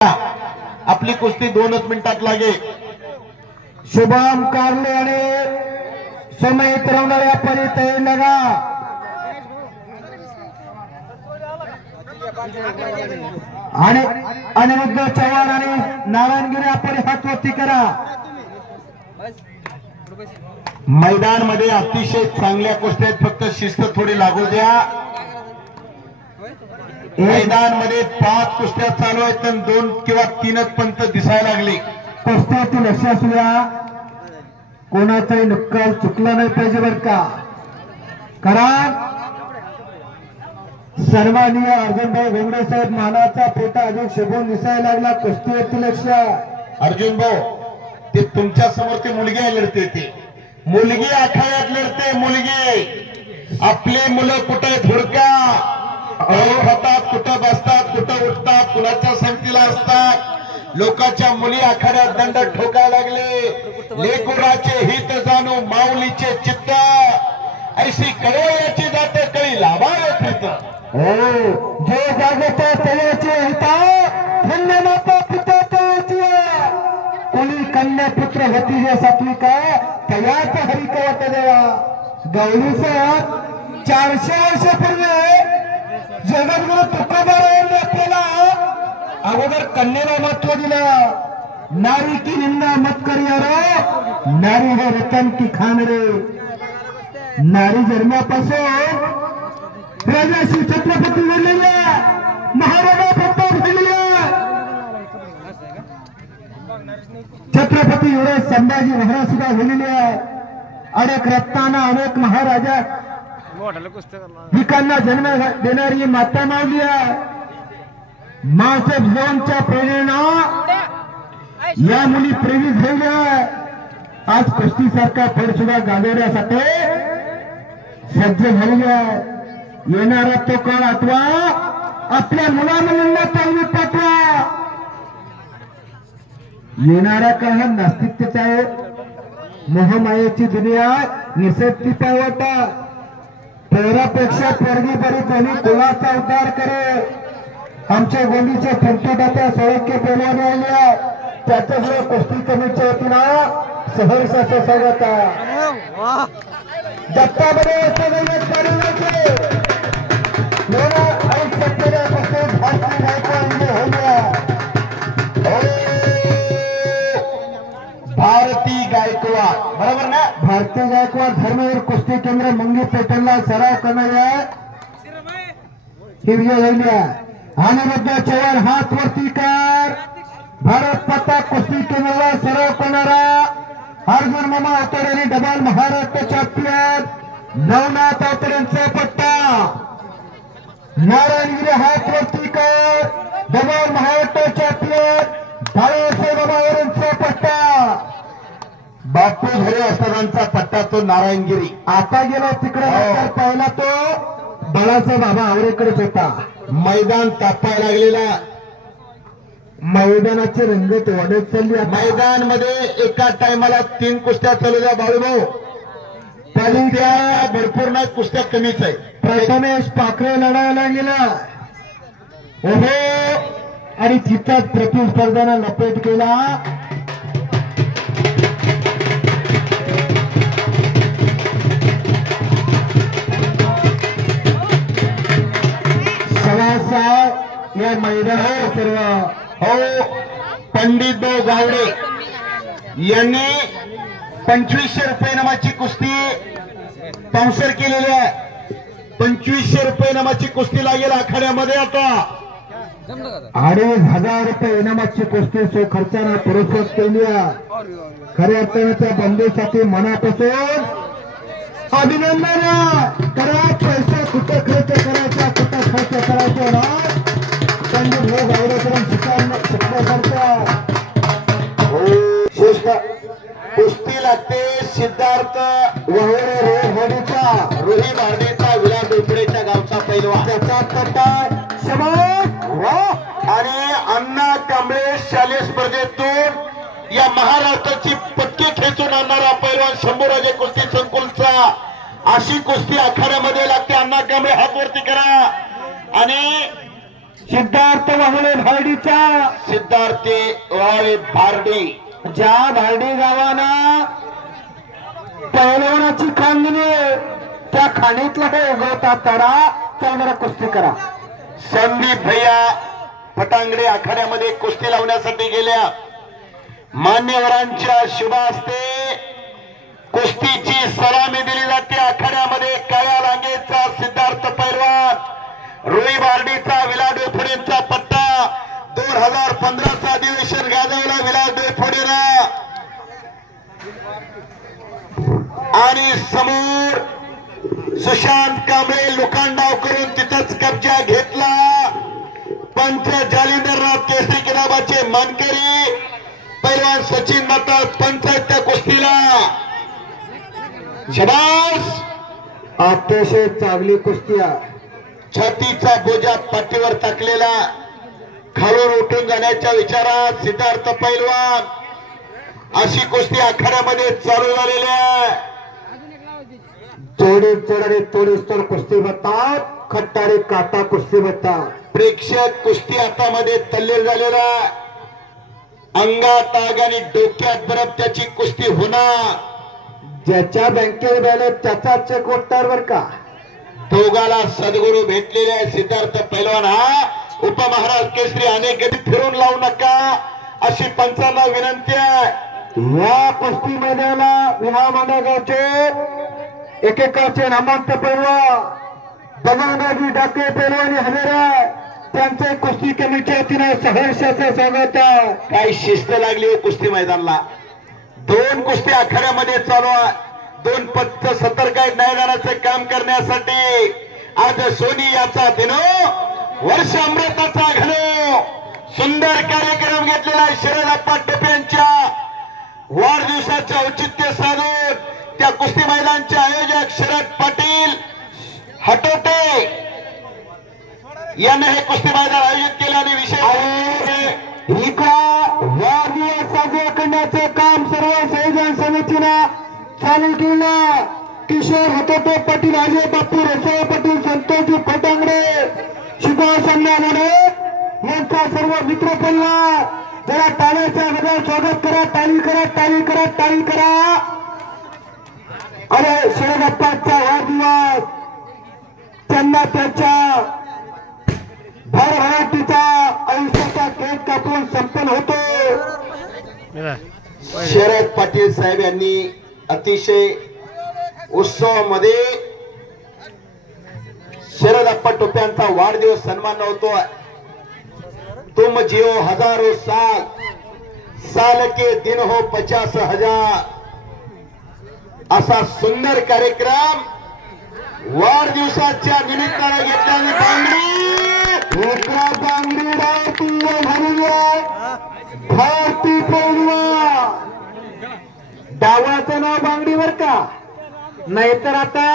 आपली कुस्ती 2च मिनिटात लागे। शुभम कारले आणि समय तरवणाऱ्या परितय लगा आणि अनिरुद्ध चव्हाण आणि नारायणगिरी आपण हात वरती करा। मैदान मध्ये अतिशय चांगल्या कुस्त्या आहेत, फक्त शिस्त थोडी लागू द्या। मैदान मध्ये 5 कुस्त्या चालू आहेत पण 2 किंवा 3च पंत दिसायला लागले। कुस्त्यातील लक्ष असू द्या, कोणाचाही निकाल चुकला नाही पाहिजे बरं का। कारण सन्माननीय अर्जुनभाई घोंगडे साहेब मानाचा फोटा अधिक शोभून दिसायला लागला। कुस्तीवरती लक्ष। अर्जुन भाऊ, ते तुमच्या समोर ते मुलगी लढते, ते मुलगी आखाड्यात लढते। मुलगी आपली मुलं कुठे धुडका खातात, कुठं बसतात, कुठं उठतात, कुणाच्या संगतीला असतात। लोकांच्या मुली आखाड्यात दंड ठोकायला लागले। लेकुराचे हित जाणू माऊलीचे चित्त, ऐशी कळवयाची जाते कळी लाभावे फिरत। जे जागता त्याचे हित, धन्य माता पिता त्याची। कोणी कन्या पुत्र होती जे सात्विका, तयात हरी कवट देवा। गौरी साहेब 400 वर्षापूर्वी जगद्गुरु तुकोबारायांनी आपल्याला अगोदर कन्येला महत्व दिलं। नारी की निंदा मत करिया रे, नारी है रतन की खान रे। नारी जन्मापासून राजाशी छत्रपती झालेल्या, महाराजा प्रताप झालेल्या, छत्रपती एवढे संभाजी महाराज सुद्धा झालेले आहे। अनेक रत्नांना अनेक महाराजा पिकांना जन्म देणारी माता माऊली आहे। मासाहेबांच्या प्रेरणा या मुली प्रेरित झालेल्या। आज कुस्ती सारखा फळ सुद्धा गाजवण्यासाठी सज्ज झालेल्या आहे। येणारा तो काळ आठवा, आपल्या मुलामुलींना तालमीत पाठवा। येणारा काळ हा नास्तिकतेचा आहे, मोहमायेची दुनिया, निसटती पावटा। पोरापेक्षा पोरगी बरी कोणी कुणाचा उद्धार करे। आमच्या गोंडीचे फंटोटाच्या सोळके पेलवाने आल्या, त्याच्यामुळे कुस्ती कमीच्या वतीनं सहर्ष असं स्वागत आहे। दत्तामध्ये भारती गायकवाड, बरोबर ना? भारती गायकवाड धर्मवीर कुस्ती केंद्र मंगी पेठणला सराव करणाऱ्या हिरवे झाल्या। अनिरुद्ध चव्हाण हात वरती कर। भारत माता कुस्ती केंद्राला सराव करणारा अर्जुन मामा अवतडे डबल महाराष्ट्र चॅम्पियन नवनाथ अवतडेंचा पट्टा। नारायणगिरी हात वरती कर, डबल महाराष्ट्र चॅम्पियन बाळासाहेब बाबावरांचा पट्टा। बापू घरे असतानाचा पट्टा तो नारायणगिरी। आता गेला तिकडे, पहिला तो बाळासाहेब बाबा आवरेकडेच होता। मैदान तापायला लागलेला, मैदानाची रंगत वाढत चालली। मैदान मध्ये एका टायमाला 3 कुस्त्या चालू द्या बाळूभाऊ। त्या भरपूर नाही, कुस्त्या कमीच आहे। प्रथमेश पाखरे लढायला गेला ओहो, आणि तिथंच प्रतिस्पर्ध्यानं लपेट केला। या मैदानात सर्व हो पंडित भाऊ गावडे यांनी 2500 रुपये नामाची कुस्ती स्पॉन्सर केलेली आहे। 2500 रुपये नामाची कुस्ती लागेल आखाड्यामध्ये। आता 2500 रुपये इनामाची कुस्ती सो खर्चाने पुरस्कृत केली आहे। खऱ्या अर्थाच्या बंधूसाठी मनापासून अभिनंदन करा। पैसा कुठं खर्च करायचा, कुठं खर्च करायचा ना, पंडित भाऊ गावडे करून शिकण्यासारखं कुस्ती लागते। सिद्धार्थ रोही भारदेचा विलास डोपडेच्या गावचा पैलवान, त्याचा पट्टा आणि अण्णा कांबळे शालेय स्पर्धेतून या महाराष्ट्राची पटके खेचून आणणारा पैलवान शंभूराजे कुस्ती संकुलचा। अशी कुस्ती आखाड्यामध्ये लागते। अण्णा कांबळे हात वरती करा आणि सिद्धार्थ वाहुळे भारडीचा सिद्धार्थी वाहुळे भारडी ज्या भारडी गावाना पैलवानाची खांदली त्या खाणीतला हे उगवता तारा चालणारा कुस्ती करा. संदीप भैया फटांगडे आखाड्यामध्ये कुस्ती लावण्यासाठी गेल्या. मान्यवरांच्या शुभ हस्ते कुस्तीची सलामी दिली जाते. आखाड्यामध्ये काळ्या रांगेचा सिद्धार्थ पैलवान, रोई बार्डीचा विलास डोयफोडेंचा पट्टा 2015चा अधिवेशन गाजवला विलास डोयफोडेला. आणि समोर सुशांत कांबळे लोखंडाव करून तिथंच कब्जा घेतला. पंच जालिंदरनाथ केसरी किताबाचे मानकरी पैलवान सचिन नाताळ पंच त्या कुस्तीला. शबास, अतिशय चांगली कुस्ती. छातीचा बोजा पाठीवर टाकलेला, खालून उठून जाण्याच्या विचारात सिद्धार्थ पैलवान. अशी कुस्ती आखाड्यामध्ये चालू झालेली आहे. जोडी चढारी तोडीस तर कुस्ती बतात, खट्टारी काटा कुस्ती बतात. प्रेक्षक कुस्ती हातामध्ये तल्लीन झालेला. अंगात आग आणि डोक्यात बरफ त्याची कुस्ती होणार. ज्याच्या बँकेत बॅलेन्स त्याचा चेक उठणार बर का. दोघाला सद्गुरू भेटलेले आहे. सिद्धार्थ पैलवान हा उपमहाराज केसरी अनेक गती फिरून लावू नका अशी पंचांना विनंती आहे. या कुस्ती मैदानाला विहामाना गावचे एकेकाचे नामांत पैलवान बगलगाजी डाके पैलवानी हजेरा त्यांचे कुस्ती कमिटीच्या वतीने सहर्षाचं स्वागत आहे. काय शिस्त लागली हो कुस्ती मैदानाला. 2 कुस्ती आखाड्यामध्ये चालू आहे. 2 पत्त सतर्क आहेत न्यायदानाचे काम करण्यासाठी. आज सोनी याचा दिनो वर्ष अमृताचा घनो सुंदर कार्यक्रम घेतलेला शरद अप्पा टोप्यांच्या वाढदिवसाचे औचित्य साधून त्या कुस्ती मैदानाचे आयोजक शरद पाटील हटोटे यांनी हे कुस्ती मैदान आयोजित केले. आणि विशेष वाढदिवस साजरे करण्याचे काम सर्व संयोजन समितीनं चालू केलं. किशोर हटोटे पाटील, अजय बापू रसाळ पाटील, संतोषजी फटांगडे, सुभाष अण्णामुळे यांचा सर्व मित्र परिवार जरा टाळ्याच्या गजरात स्वागत करा. टाळी करा, टाळी करा, टाळी करा. अरे शरदप्पाचा वाढदिवस त्यांना त्यांच्या भरभराटीचा आयुष्याचा केक कापून संपन्न होतो. शरद पाटील साहेब यांनी अतिशय उत्सवामध्ये शरद अप्पा टोप्यांचा वाढदिवस सन्मान होतो. तुम जियो हजारो साल, साल के दिन हो 50,000 असा सुंदर कार्यक्रम वाढदिवसाच्या निमित्ताने घेतल्याने भारती पैलवान डावाचं नाव बांगडीवर का, नाहीतर आता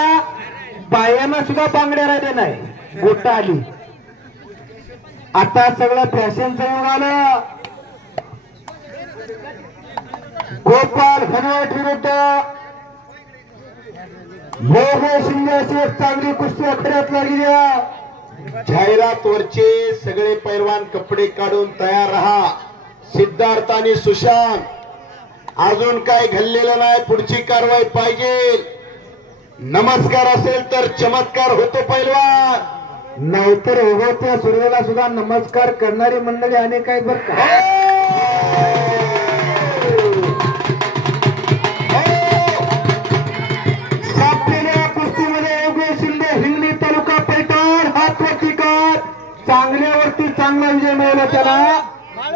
बायांना सुद्धा बांगड्या राहिले नाही. गोटा आली आता सगळं फॅशनचं युग आलं. गोपाल खनवट विरुद्ध योगेश शिंदे अशी एक चांगली कुस्ती आखाड्यात लागली. जाहिरातवरचे सगळे पैलवान कपडे काढून तयार राहा. सिद्धार्थ आणि सुशांत अजून काय घडलेलं नाही. पुढची कारवाई पाहिजे. नमस्कार असेल तर चमत्कार होतो पैलवान, नाहीतर उगवत्या सूर्याला सुद्धा नमस्कार करणारी मंडळी अनेक आहेत बरं का. सापलेल्या कुस्तीमध्ये योगेश शिंदे हिंगणी तालुका पैठण हातवरती कर चांगल्यावरती चांगला विजय मिळवला. त्याला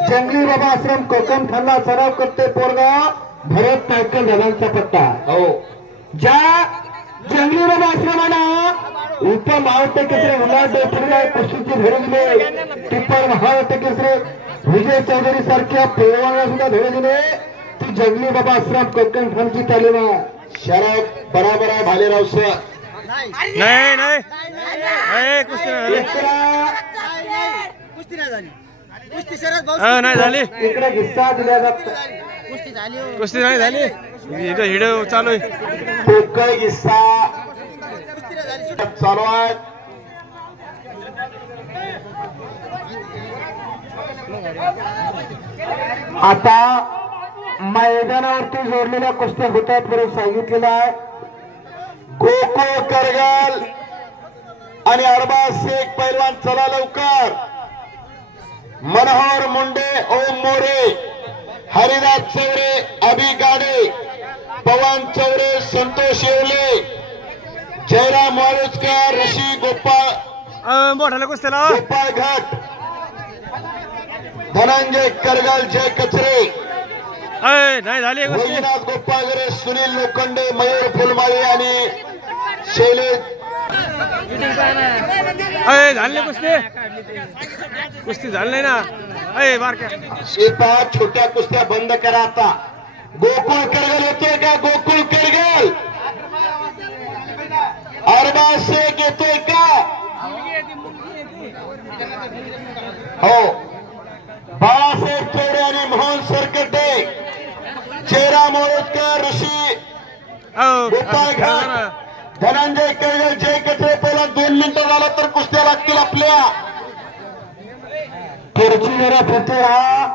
जंगली बाबा आश्रम कोकण खानला सराव करते पोरगा भरत नायकर दादांचा पट्टा. हो, ज्या जंगली बाबा आश्रमाला उपमहाराष्ट्र केसरी विलास डोयफोडे कुस्तीची धडे दिले. टिप्पर महाराष्ट्र केसरी विजय चौधरी सारख्या पैलवानाला सुद्धा धडे दिले. ती जंगली बाबा आश्रम कोकण खानची तालीम आहे. शरद बराबर आहे भालेराव सर. नाही नाही नाही झाली इकडे हिस्सा दिला जातो. कुस्ती नाही झाली. हिडो चालू आहे. पोकळ किस्सा चालू आहे. आता मैदानावरती जोडलेल्या कुस्त्या होतात म्हणून सांगितलेलं आहे. गोकुळ करगल आणि अरबाज शेख पैलवान चला लवकर. मनोहर मुंडे, ओम मोरे, हरिदास चौरे, अभि गाडे, पवन चौरे, संतोष येवले, जयराम वाळुजकर, ऋषी गोपाळ मोठाला कुस्त्या लावा. गोपाळ घाट, धनंजय करगल, जय कचरे, नाही झाली कुस्ती. वैजनाथ गोपाळगरे, सुनील लोखंडे, मयूर फुलमाळी आणि शैलेश. झाली कुस्ती. कुस्ती झाली नाही ना. बारक्या शेता छोट्या कुस्त्या बंद करा आता. गोकुळ करगल येतोय का? गोकुळ करगल अरबाज शेख येतोय का? हो. बाळासाहेब चौरे आणि मोहन सरकटे, जयराम वाळुजकर, ऋषी गोपाळ घाट, धनंजय करगल, जय कचरे. पहिला 2 मिनिटं झाला तर कुस्त्या लागतील आपल्या. खुर्ची जरा फिरते हा.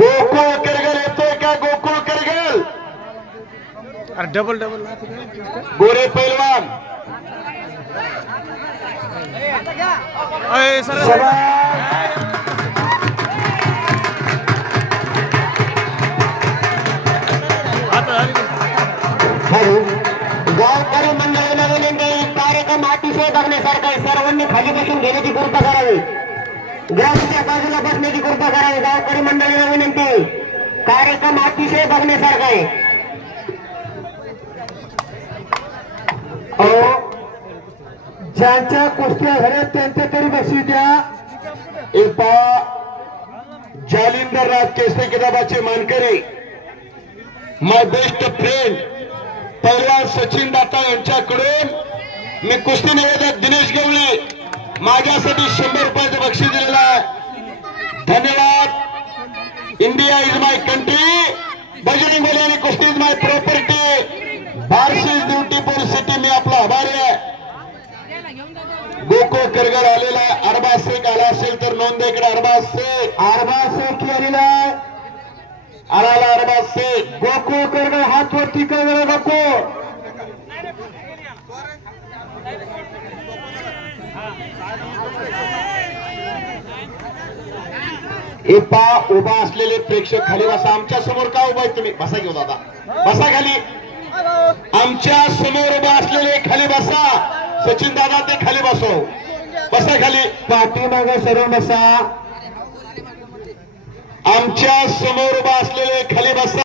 गोकुळ करगल येतोय का? गोकुळ करगल अरे डबल डबल गोरे पैलवान गावकरी मंडळीला विनंती, कार्यक्रम अतिशय बघण्यासारखा आहे. सर्वांनी खाली बसून घेण्याची कृपा करावी. ग्राउंडच्या बाजूला बसण्याची कृपा करावी. गावकरी मंडळीला विनंती, कार्यक्रम अतिशय बघण्यासारखा आहे. ज्यांच्या कुस्त्या झाल्या त्यांच्या तरी बक्षीस द्या. एपा जालिंदर राज केसरी किताबाचे मानकरी, माय बेस्ट फ्रेंड पैलवान सचिन दाता यांच्याकडून मी कुस्ती निवेदक दिनेश गवळी माझ्यासाठी 100 रुपयाचं बक्षीस दिलेलं आहे. धन्यवाद. India is my country, Bajrang Bali आणि कुस्ती is my property, Barshi is beautiful city. मी आपला आभारी आहे. गोकुळ करगल आलेला आहे. अरबाज शेख आला असेल तर नोंद इकडे. अरबाज शेख आलेला आहे. आला अरबाज शेख. गोकुळ करगल हात वरती करगल. गोकुळ एपा उभा असलेले प्रेक्षक खाली बसा. आमच्या समोर का उभा आहे तुम्ही? बसा घेऊ दादा, बसा खाली. आमच्या समोर उभा असलेले खाली बसा. सचिन दादा ते खाली बसव. बसा खाली. पाठीमागे सर्व बसा. आमच्या समोर उभा असलेले खाली बसा.